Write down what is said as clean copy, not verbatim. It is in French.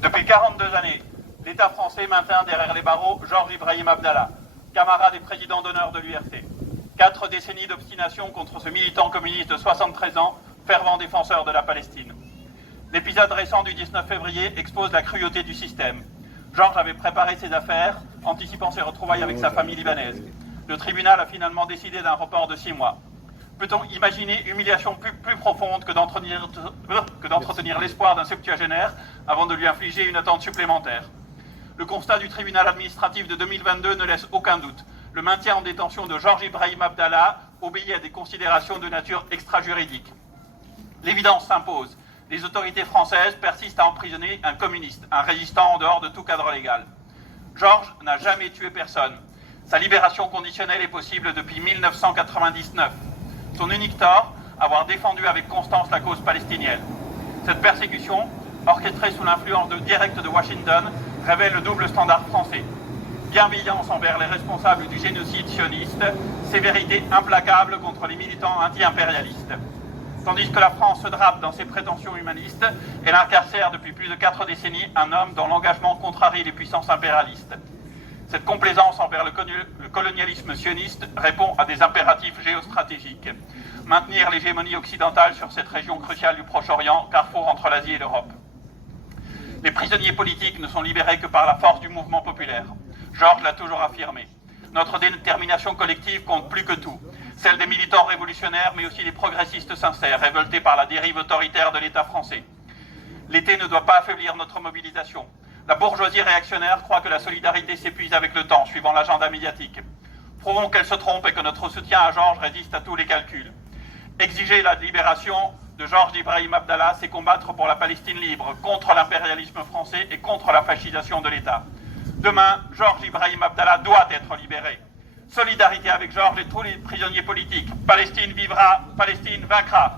Depuis 42 années, l'État français maintient derrière les barreaux Georges Ibrahim Abdallah, camarade et président d'honneur de l'URC. 4 décennies d'obstination contre ce militant communiste de 73 ans, fervent défenseur de la Palestine. L'épisode récent du 19 février expose la cruauté du système. Georges avait préparé ses affaires, anticipant ses retrouvailles avec sa famille libanaise. Le tribunal a finalement décidé d'un report de 6 mois. Peut-on imaginer humiliation plus profonde que d'entretenir l'espoir d'un septuagénaire avant de lui infliger une attente supplémentaire? Le constat du tribunal administratif de 2022 ne laisse aucun doute. Le maintien en détention de Georges Ibrahim Abdallah obéit à des considérations de nature extra-juridique. L'évidence s'impose. Les autorités françaises persistent à emprisonner un communiste, un résistant en dehors de tout cadre légal. Georges n'a jamais tué personne. Sa libération conditionnelle est possible depuis 1999. Son unique tort, avoir défendu avec constance la cause palestinienne. Cette persécution, orchestrée sous l'influence directe de Washington, révèle le double standard français. Bienveillance envers les responsables du génocide sioniste, sévérité implacable contre les militants anti-impérialistes. Tandis que la France se drape dans ses prétentions humanistes, elle incarcère depuis plus de 4 décennies un homme dont l'engagement contrarie les puissances impérialistes. Cette complaisance envers le colonialisme sioniste répond à des impératifs géostratégiques. Maintenir l'hégémonie occidentale sur cette région cruciale du Proche-Orient, carrefour entre l'Asie et l'Europe. Les prisonniers politiques ne sont libérés que par la force du mouvement populaire. Georges l'a toujours affirmé. Notre détermination collective compte plus que tout. Celle des militants révolutionnaires, mais aussi des progressistes sincères, révoltés par la dérive autoritaire de l'État français. L'été ne doit pas affaiblir notre mobilisation. La bourgeoisie réactionnaire croit que la solidarité s'épuise avec le temps, suivant l'agenda médiatique. Prouvons qu'elle se trompe et que notre soutien à Georges résiste à tous les calculs. Exiger la libération de Georges Ibrahim Abdallah, c'est combattre pour la Palestine libre, contre l'impérialisme français et contre la fascisation de l'État. Demain, Georges Ibrahim Abdallah doit être libéré. Solidarité avec Georges et tous les prisonniers politiques. Palestine vivra, Palestine vaincra.